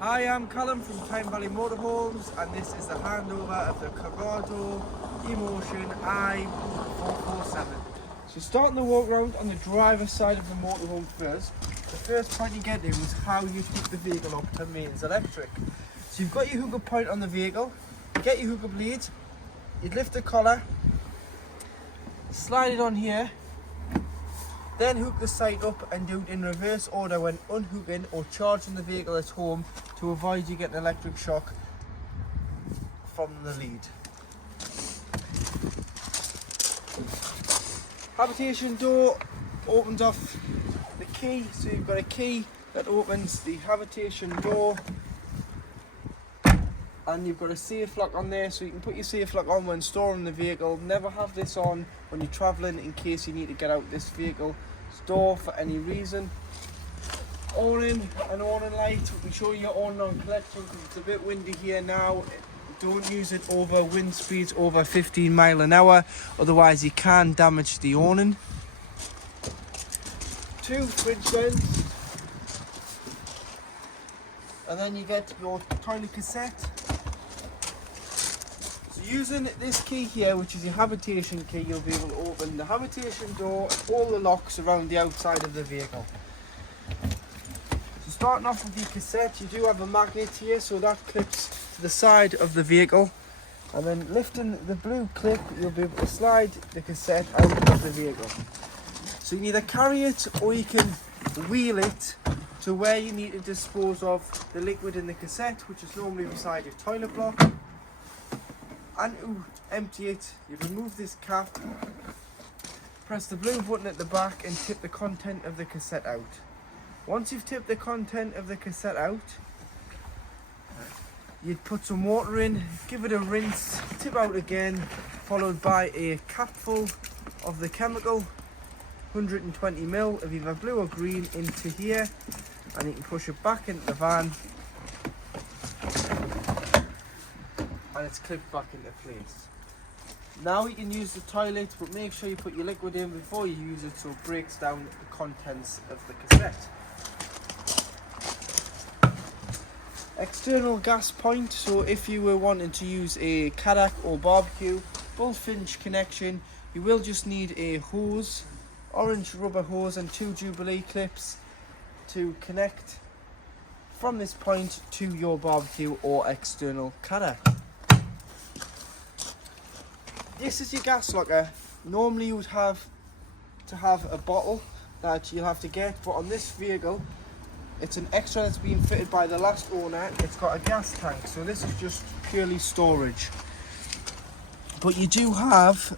Hi, I'm Callum from Tyne Valley Motorhomes, and this is the handover of the Carado Emotion I447. So starting the walk around on the driver's side of the motorhome first, the first point you get to is how you hook the vehicle up to mains electric. So you've got your hookup point on the vehicle, you get your hookup lead, you'd lift the collar, slide it on here, then hook the side up and do it in reverse order when unhooking or charging the vehicle at home to avoid you getting electric shock from the lead. Habitation door opens off the key, so you've got a key that opens the habitation door, and you've got a safe lock on there, so you can put your safe lock on when storing the vehicle. Never have this on when you're travelling in case you need to get out this vehicle store for any reason. Awning and awning light, we can show you your awning on collection because it's a bit windy here now. Don't use it over wind speeds over 15 miles an hour, otherwise you can damage the awning. 2 fridge vents, and then you get your toilet cassette. So using this key here, which is your habitation key, you'll be able to open the habitation door and all the locks around the outside of the vehicle. So starting off with your cassette, you do have a magnet here, so that clips to the side of the vehicle, and then lifting the blue clip, you'll be able to slide the cassette out of the vehicle. So you can either carry it or you can wheel it to where you need to dispose of the liquid in the cassette, which is normally beside your toilet block. And to empty it, you remove this cap, press the blue button at the back and tip the content of the cassette out. Once you've tipped the content of the cassette out, you'd put some water in, give it a rinse, tip out again, followed by a capful of the chemical, 120 ml of either blue or green, into here, and you can push it back into the van and it's clipped back into place. Now you can use the toilet, but make sure you put your liquid in before you use it so it breaks down the contents of the cassette. External gas point, so if you were wanting to use a Carado or barbecue bullfinch connection, you will just need a hose, orange rubber hose and 2 Jubilee clips to connect from this point to your barbecue or external Carado. This is your gas locker. Normally you would have to have a bottle that you'll have to get, but on this vehicle it's an extra that's been fitted by the last owner. It's got a gas tank, so this is just purely storage. But you do have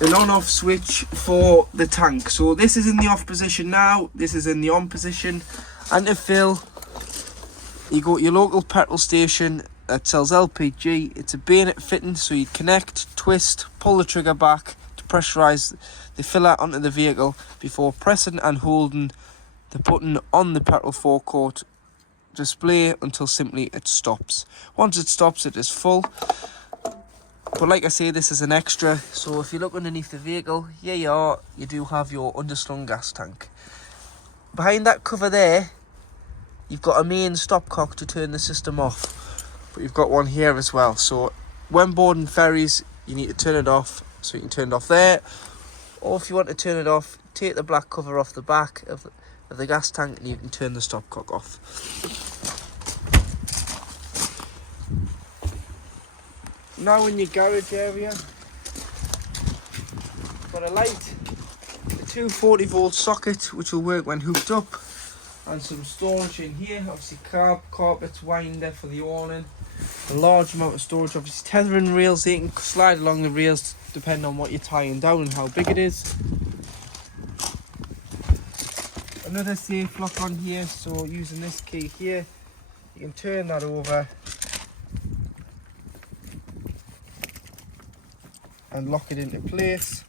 an on-off switch for the tank. So this is in the off position now, this is in the on position, and to fill, you go to your local petrol station that sells LPG. It's a bayonet fitting, so you connect, twist, pull the trigger back to pressurise the filler onto the vehicle before pressing and holding the button on the petrol forecourt display until simply it stops. Once it stops, it is full. But like I say, this is an extra, so if you look underneath the vehicle, here you are, you do have your underslung gas tank. Behind that cover there, you've got a main stopcock to turn the system off, but you've got one here as well. So when boarding ferries, you need to turn it off, so you can turn it off there, or if you want to turn it off, take the black cover off the back of the gas tank and you can turn the stopcock off. Now in your garage area, got a light, a 240 volt socket which will work when hooked up, and some storage in here, obviously carpets, winder for the awning, a large amount of storage, obviously tethering rails, they can slide along the rails depending on what you're tying down and how big it is. Another safe lock on here, so using this key here, you can turn that over and lock it into place.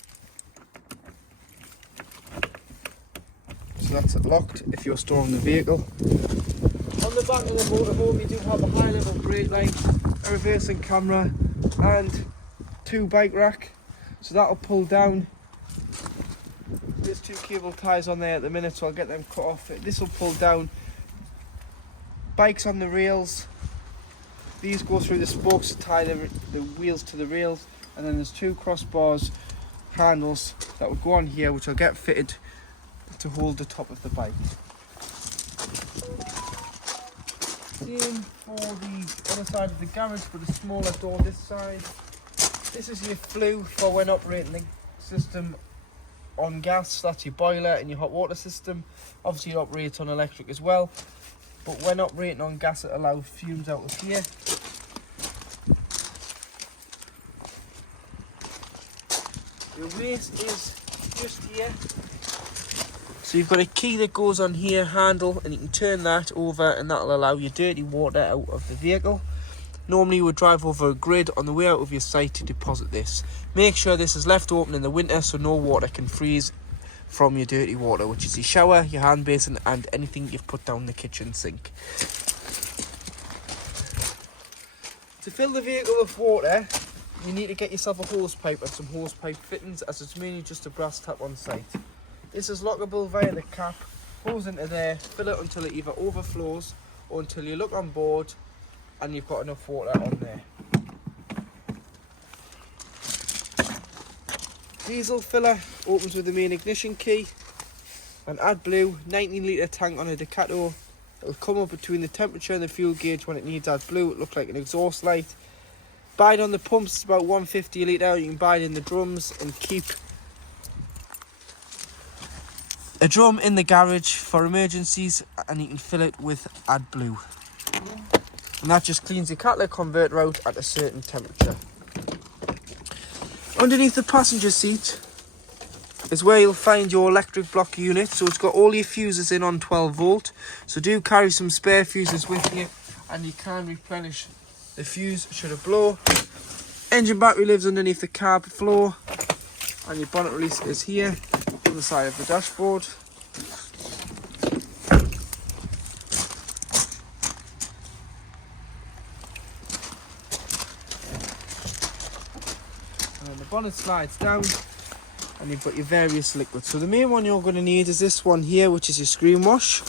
So that's it locked if you're storing the vehicle. On the back of the motorhome you do have a high level brake light, a reversing camera and 2 bike rack, so that'll pull down. There's 2 cable ties on there at the minute, so I'll get them cut off. This will pull down bike's on the rails. These go through the spokes to tie the wheels to the rails, and then there's two crossbars handles that would go on here, which will get fitted to hold the top of the bike. Same for the other side of the garage, but a smaller door this side. This is your flue for when operating the system on gas. That's your boiler and your hot water system. Obviously it operates on electric as well, but when operating on gas it allows fumes out of here. Your waste is just here. So you've got a key that goes on here, handle, and you can turn that over and that'll allow your dirty water out of the vehicle. Normally you would drive over a grid on the way out of your site to deposit this. Make sure this is left open in the winter so no water can freeze from your dirty water, which is your shower, your hand basin and anything you've put down the kitchen sink. To fill the vehicle with water, you need to get yourself a hose pipe and some hose pipe fittings, as it's mainly just a brass tap on site. This is lockable via the cap, goes into there, fill it until it either overflows or until you look on board and you've got enough water on there. Diesel filler opens with the main ignition key. An AdBlue 19 litre tank on a Carado. It will come up between the temperature and the fuel gauge when it needs AdBlue. It looks like an exhaust light. Buy it on the pumps, it's about 150 a litre. You can buy it in the drums and keep a drum in the garage for emergencies, and you can fill it with AdBlue. And that just cleans your catalytic converter out at a certain temperature. Underneath the passenger seat is where you'll find your electric block unit. So it's got all your fuses in on 12 volt. So do carry some spare fuses with you, and you can replenish the fuse should it blow. Engine battery lives underneath the cab floor, and your bonnet release is here on the side of the dashboard. And the bonnet slides down and you've got your various liquids. So the main one you're going to need is this one here, which is your screen wash.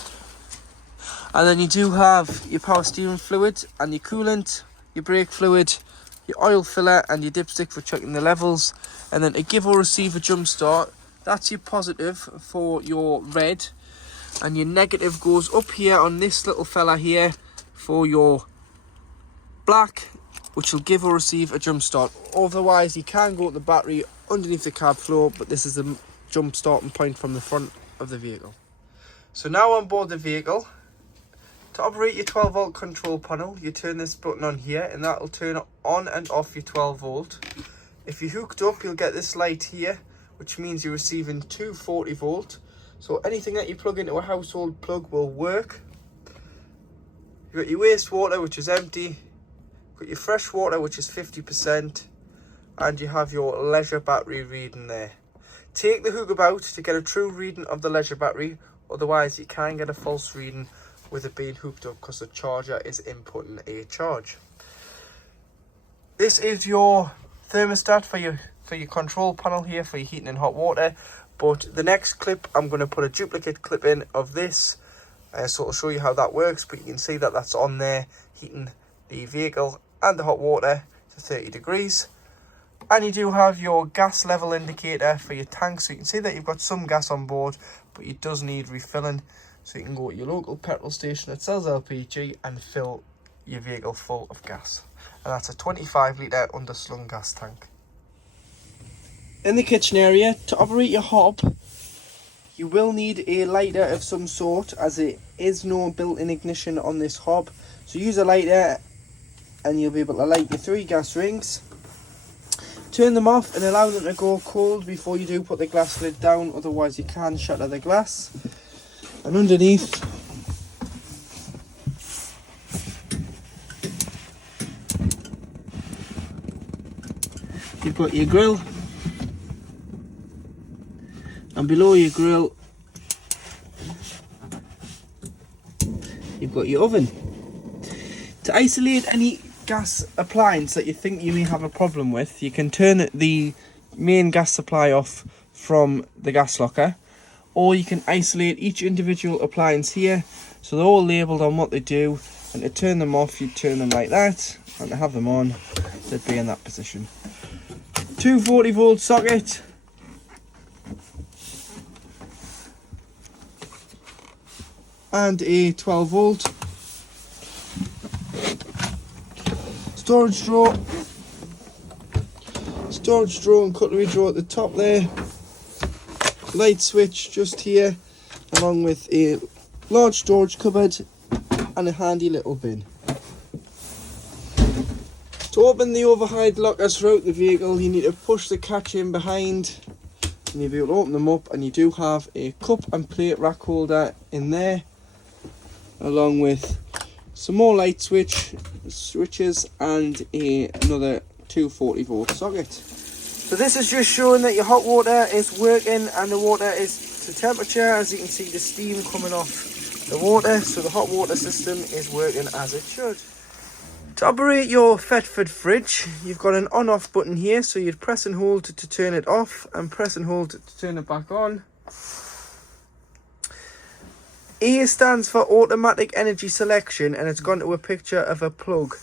And then you do have your power steering fluid and your coolant, your brake fluid, your oil filler and your dipstick for checking the levels. And then to give or receive a jump start, that's your positive for your red, and your negative goes up here on this little fella here for your black, which will give or receive a jump start. Otherwise you can go to the battery underneath the cab floor, but this is the jump starting point from the front of the vehicle. So now on board the vehicle, to operate your 12 volt control panel, you turn this button on here and that will turn on and off your 12 volt. If you're hooked up, you'll get this light here, which means you're receiving 240 volt. So anything that you plug into a household plug will work. You've got your wastewater, which is empty. You've got your fresh water, which is 50%. And you have your leisure battery reading there. Take the hook about to get a true reading of the leisure battery. Otherwise, you can get a false reading with it being hooked up because the charger is inputting a charge. This is your thermostat for your control panel here for your heating and hot water. But the next clip, I'm going to put a duplicate clip in of this, so I'll show you how that works. But you can see that that's on there, heating the vehicle and the hot water to 30 degrees. And you do have your gas level indicator for your tank, so you can see that you've got some gas on board, but it does need refilling. So you can go to your local petrol station that sells LPG and fill your vehicle full of gas. And that's a 25 litre underslung gas tank. In the kitchen area, to operate your hob, you will need a lighter of some sort, as it is no built-in ignition on this hob. So use a lighter and you'll be able to light your 3 gas rings. Turn them off and allow them to go cold before you do put the glass lid down, otherwise you can shatter the glass. And underneath, you've got your grill, and below your grill you've got your oven. To isolate any gas appliance that you think you may have a problem with, you can turn the main gas supply off from the gas locker, or you can isolate each individual appliance here, so they're all labelled on what they do, And to turn them off, you turn them like that, and to have them on, they'd be in that position. 240 volt socket. And a 12 volt. Storage drawer. Storage drawer and cutlery drawer at the top there. Light switch just here, along with a large storage cupboard and a handy little bin. To open the overhead lockers throughout the vehicle, you need to push the catch in behind and you'll be able to open them up, and you do have a cup and plate rack holder in there, along with some more light switches and another 240 volt socket. So this is just showing that your hot water is working and the water is to temperature. As you can see, the steam coming off the water, so the hot water system is working as it should. To operate your Thetford fridge, you've got an on-off button here, so you'd press and hold to turn it off and press and hold to turn it back on. E stands for automatic energy selection, and it's gone to a picture of a plug.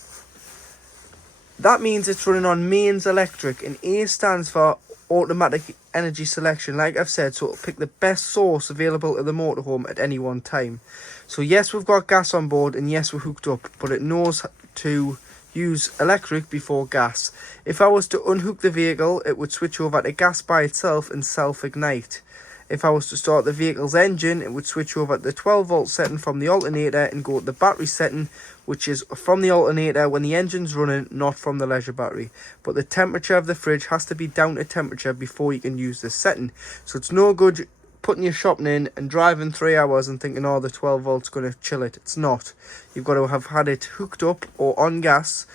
That means it's running on mains electric, and A stands for automatic energy selection, like I've said, so it'll pick the best source available at the motorhome at any one time. So yes, we've got gas on board, and yes, we're hooked up, but it knows to use electric before gas. If I was to unhook the vehicle, it would switch over to gas by itself and self-ignite. If I was to start the vehicle's engine, it would switch over to the 12 volt setting from the alternator and go to the battery setting, which is from the alternator when the engine's running, not from the leisure battery. But the temperature of the fridge has to be down to temperature before you can use this setting. So it's no good putting your shopping in and driving 3 hours and thinking, oh, the 12 volt's going to chill it. It's not. You've got to have had it hooked up or on gas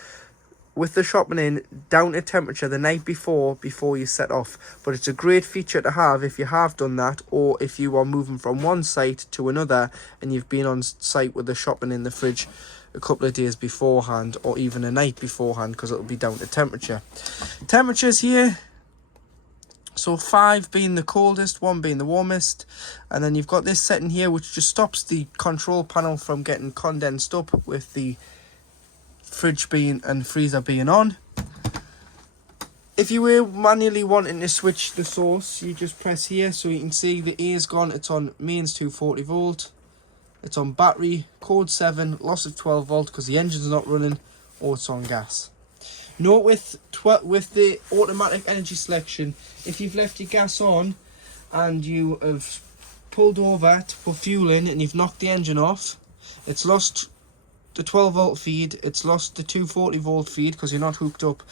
with the shopping in down to temperature the night before you set off. But it's a great feature to have if you have done that, or if you are moving from one site to another and you've been on site with the shopping in the fridge a couple of days beforehand, or even a night beforehand, because it'll be down to temperature. Temperatures here, so 5 being the coldest, 1 being the warmest, and then you've got this setting here which just stops the control panel from getting condensed up with the fridge being and freezer being on. If you were manually wanting to switch the source, you just press here, so you can see the A is gone, it's on mains 240 volt, it's on battery, code 7, loss of 12 volt because the engine's not running, or it's on gas. Note with the automatic energy selection, if you've left your gas on and you have pulled over to put fuel in and you've knocked the engine off, it's lost the 12 volt feed, it's lost the 240 volt feed because you're not hooked up.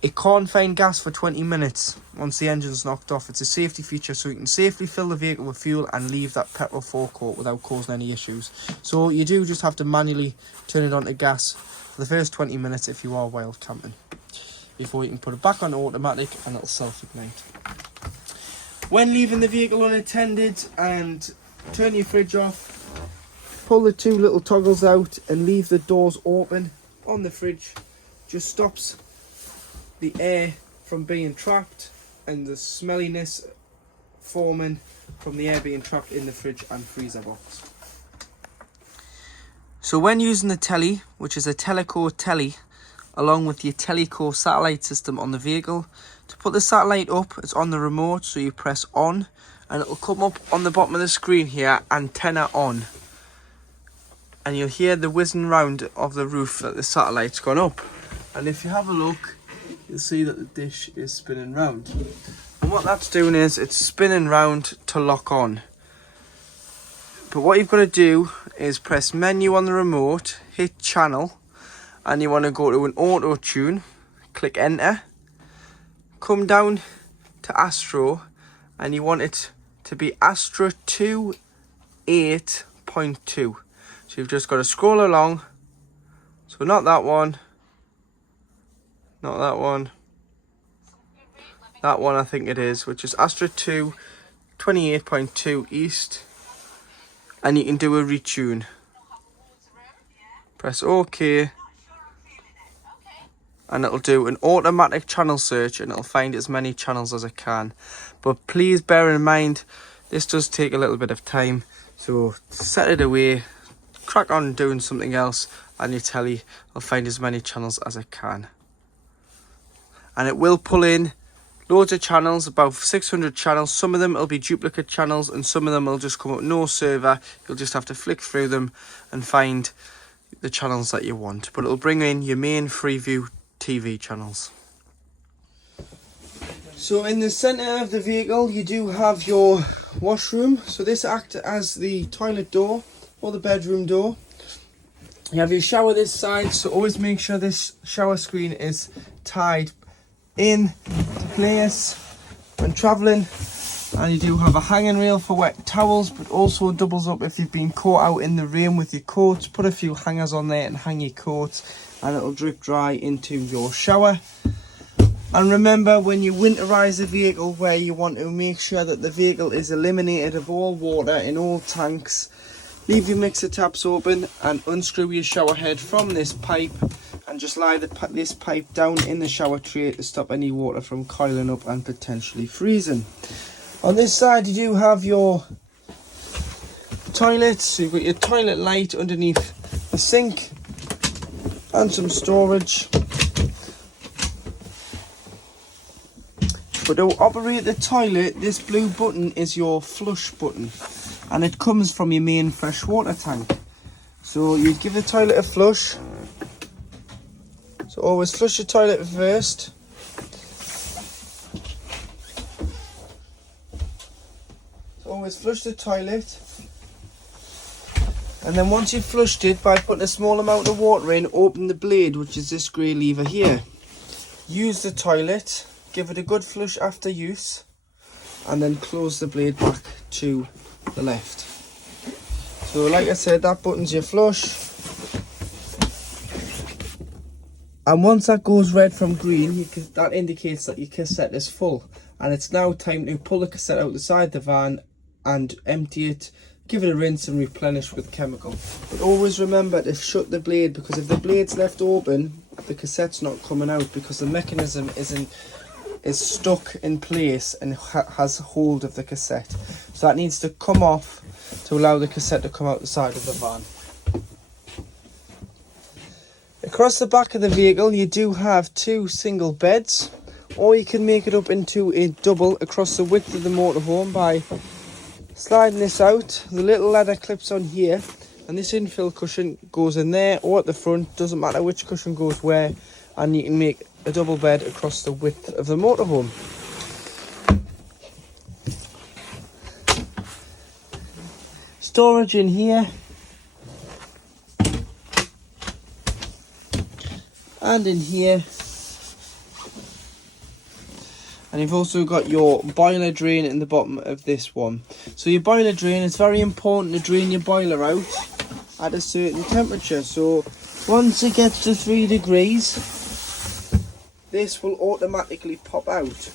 It can't find gas for 20 minutes once the engine's knocked off. It's a safety feature, so you can safely fill the vehicle with fuel and leave that petrol forecourt without causing any issues. So you do just have to manually turn it on to gas for the first 20 minutes if you are wild camping, before you can put it back on automatic and it'll self-ignite. When leaving the vehicle unattended and turn your fridge off, pull the 2 little toggles out and leave the doors open on the fridge. Just stops the air from being trapped and the smelliness forming from the air being trapped in the fridge and freezer box. So when using the telly, which is a Teleco telly, along with your Teleco satellite system on the vehicle, to put the satellite up, it's on the remote, so you press on and it'll come up on the bottom of the screen here, antenna on. And you'll hear the whizzing round of the roof that the satellite's gone up. And if you have a look, you'll see that the dish is spinning round. And what that's doing is it's spinning round to lock on. But what you've got to do is press menu on the remote, hit channel, and you want to go to an auto tune, click enter, come down to Astro, and you want it to be Astro 2 8.2. So you've just got to scroll along. So not that one. Not that one. That one I think it is, which is Astra 2 28.2 East. And you can do a retune. Press OK. And it'll do an automatic channel search and it'll find as many channels as it can. But please bear in mind, this does take a little bit of time. So set it away crack on doing something else, and your telly will find as many channels as it can. And it will pull in loads of channels, about 600 channels. Some of them will be duplicate channels, and some of them will just come up no server. You'll just have to flick through them and find the channels that you want. But it'll bring in your main Freeview TV channels. So in the centre of the vehicle you do have your washroom. So this acts as the toilet door or the bedroom door. You have your shower this side, so always make sure this shower screen is tied in place when travelling. And you do have a hanging rail for wet towels, but also doubles up if you've been caught out in the rain with your coats. Put a few hangers on there and hang your coats, and it'll drip dry into your shower. And remember, when you winterise a vehicle, where you want to make sure that the vehicle is eliminated of all water in all tanks, leave your mixer taps open and unscrew your shower head from this pipe, and just lie this pipe down in the shower tray to stop any water from coiling up and potentially freezing. On this side you do have your toilet, so you've got your toilet light underneath the sink and some storage. But to operate the toilet, this blue button is your flush button, and it comes from your main freshwater tank. So you give the toilet a flush. So always flush your toilet first. So always flush the toilet. And then once you've flushed it, by putting a small amount of water in, open the blade, which is this grey lever here. Use the toilet. Give it a good flush after use, and then close the blade back to the left. So like I said, that button's your flush, and once that goes red from green, that indicates that your cassette is full, and it's now time to pull the cassette out the side of the van and empty it, give it a rinse and replenish with chemical. But always remember to shut the blade, because if the blade's left open, the cassette's not coming out, because the mechanism is stuck in place and has hold of the cassette. So that needs to come off to allow the cassette to come out the side of the van. Across the back of the vehicle you do have two single beds, or you can make it up into a double across the width of the motorhome by sliding this out. The little ladder clips on here, and this infill cushion goes in there or at the front, doesn't matter which cushion goes where, and you can make a double bed across the width of the motorhome. Storage in here, and in here, and you've also got your boiler drain in the bottom of this one. So your boiler drain, it's very important to drain your boiler out at a certain temperature. So once it gets to 3 degrees, this will automatically pop out.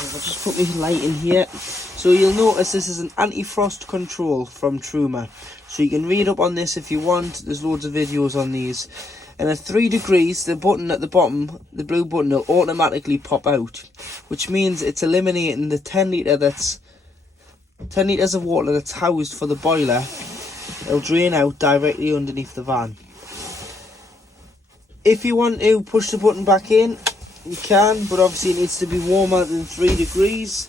I'll just put my light in here. So you'll notice this is an anti-frost control from Truma. So you can read up on this if you want. There's loads of videos on these. And at 3 degrees, the button at the bottom, the blue button, will automatically pop out, which means it's eliminating the 10 litres of water that's housed for the boiler. It'll drain out directly underneath the van. If you want to push the button back in, you can, but obviously it needs to be warmer than 3 degrees.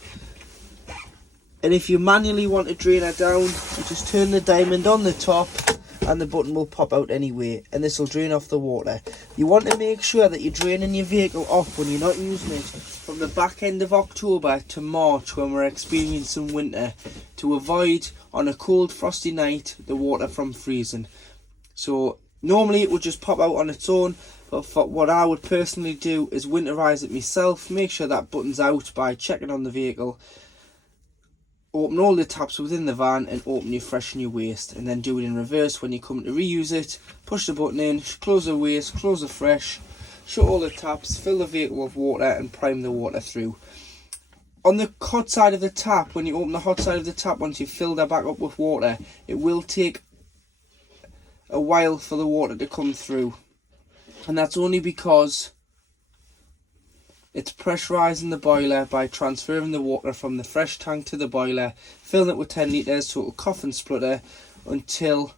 And if you manually want to drain it down, you just turn the diamond on the top and the button will pop out anyway, and this will drain off the water. You want to make sure that you're draining your vehicle off when you're not using it from the back end of October to March, when we're experiencing winter, to avoid on a cold frosty night the water from freezing. So normally it would just pop out on its own, but for what I would personally do is winterise it myself. Make sure that button's out by checking on the vehicle. Open all the taps within the van and open your fresh and your waste, and then do it in reverse when you come to reuse it. Push the button in, close the waste, close the fresh, shut all the taps, fill the vehicle with water and prime the water through. On the hot side of the tap, when you open the hot side of the tap, once you've filled that back up with water, it will take a while for the water to come through, and that's only because it's pressurising the boiler by transferring the water from the fresh tank to the boiler, filling it with 10 litres so it'll cough and splutter until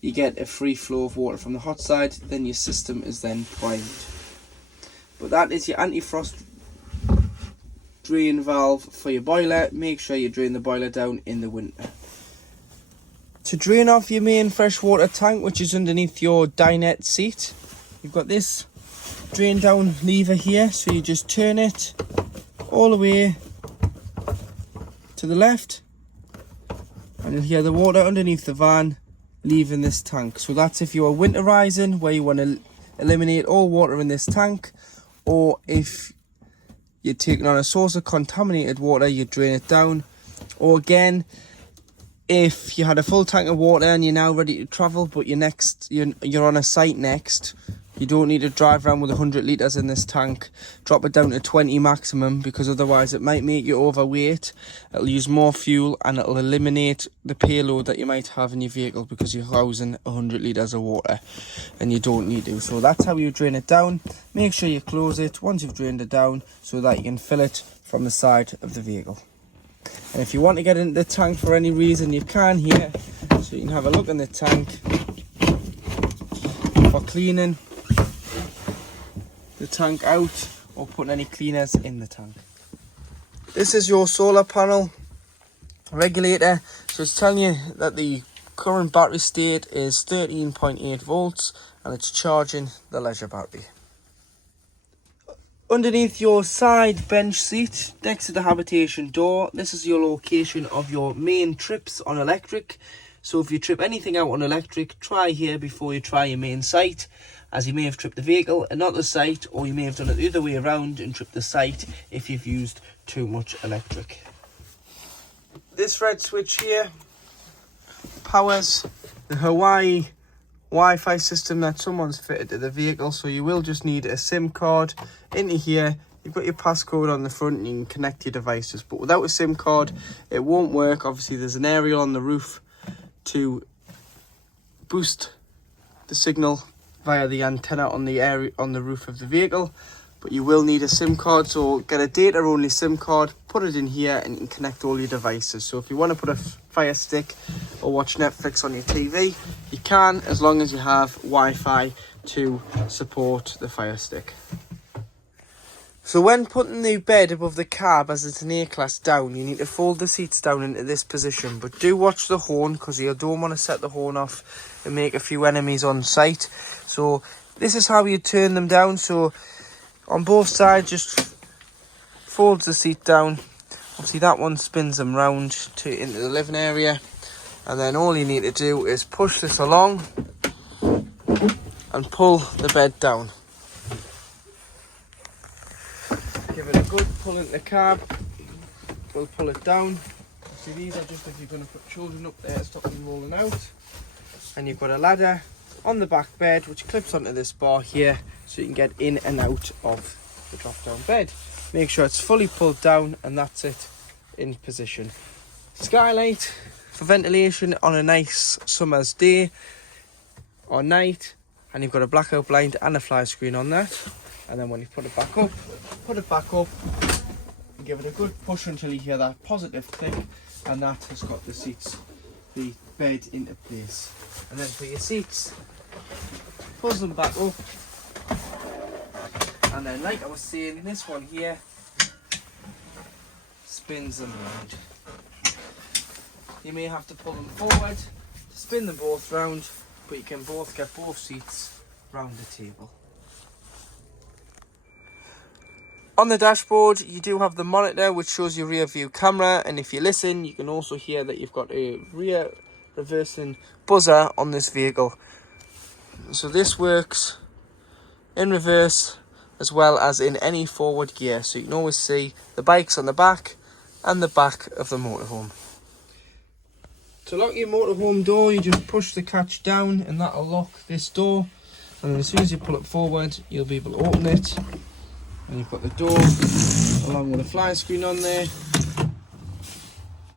you get a free flow of water from the hot side. Then your system is then primed. But that is your anti-frost drain valve for your boiler. Make sure you drain the boiler down in the winter. To drain off your main freshwater tank, which is underneath your dinette seat, you've got this drain down lever here, so you just turn it all the way to the left and you'll hear the water underneath the van leaving this tank. So that's if you are winterizing, where you want to eliminate all water in this tank, or if you're taking on a source of contaminated water, you drain it down. Or again, if you had a full tank of water and you're now ready to travel, but you're on a site next, you don't need to drive around with 100 litres in this tank. Drop it down to 20 maximum, because otherwise it might make you overweight. It'll use more fuel and it'll eliminate the payload that you might have in your vehicle, because you're housing 100 litres of water and you don't need to. So that's how you drain it down. Make sure you close it once you've drained it down so that you can fill it from the side of the vehicle. And if you want to get into the tank for any reason, you can here. So you can have a look in the tank for cleaning the tank out or putting any cleaners in the tank. This is your solar panel regulator. So it's telling you that the current battery state is 13.8 volts and it's charging the leisure battery. Underneath your side bench seat, next to the habitation door, this is your location of your main trips on electric. So if you trip anything out on electric, try here before you try your main site, as you may have tripped the vehicle and not the site, or you may have done it the other way around and tripped the site if you've used too much electric. This red switch here powers the Hawaii Wi-Fi system that someone's fitted to the vehicle, so you will just need a SIM card into here. You've got your passcode on the front and you can connect your devices, but without a SIM card it won't work. Obviously there's an aerial on the roof to boost the signal via the antenna on the roof of the vehicle, but you will need a SIM card. So get a data only SIM card, put it in here and you can connect all your devices. So if you want to put a Fire Stick or watch Netflix on your TV, you can, as long as you have Wi-Fi to support the Fire Stick. So when putting the bed above the cab as it's an A-class down, you need to fold the seats down into this position, but do watch the horn, because you don't want to set the horn off and make a few enemies on site. So this is how you turn them down. So on both sides, just folds the seat down. Obviously that one spins them round into the living area, and then all you need to do is push this along and pull the bed down. Give it a good pull into the cab. We'll pull it down. See, these are just if you're going to put children up there to stop them rolling out. And you've got a ladder on the back bed which clips onto this bar here, so you can get in and out of the drop down bed. Make sure it's fully pulled down, and that's it in position. Skylight for ventilation on a nice summer's day or night, and you've got a blackout blind and a fly screen on that. And then when you put it back up and give it a good push until you hear that positive click, and that has got the bed into place. And then for your seats, pulls them back up, and then like I was saying, this one here spins them round. You may have to pull them forward to spin them both round, but you can both get both seats round the table. On the dashboard you do have the monitor which shows your rear view camera, and if you listen you can also hear that you've got a rear reversing buzzer on this vehicle. So this works in reverse as well as in any forward gear, so you can always see the bikes on the back and the back of the motorhome. To lock your motorhome door, you just push the catch down and that'll lock this door, and then as soon as you pull it forward you'll be able to open it. And you've got the door along with a fly screen on there,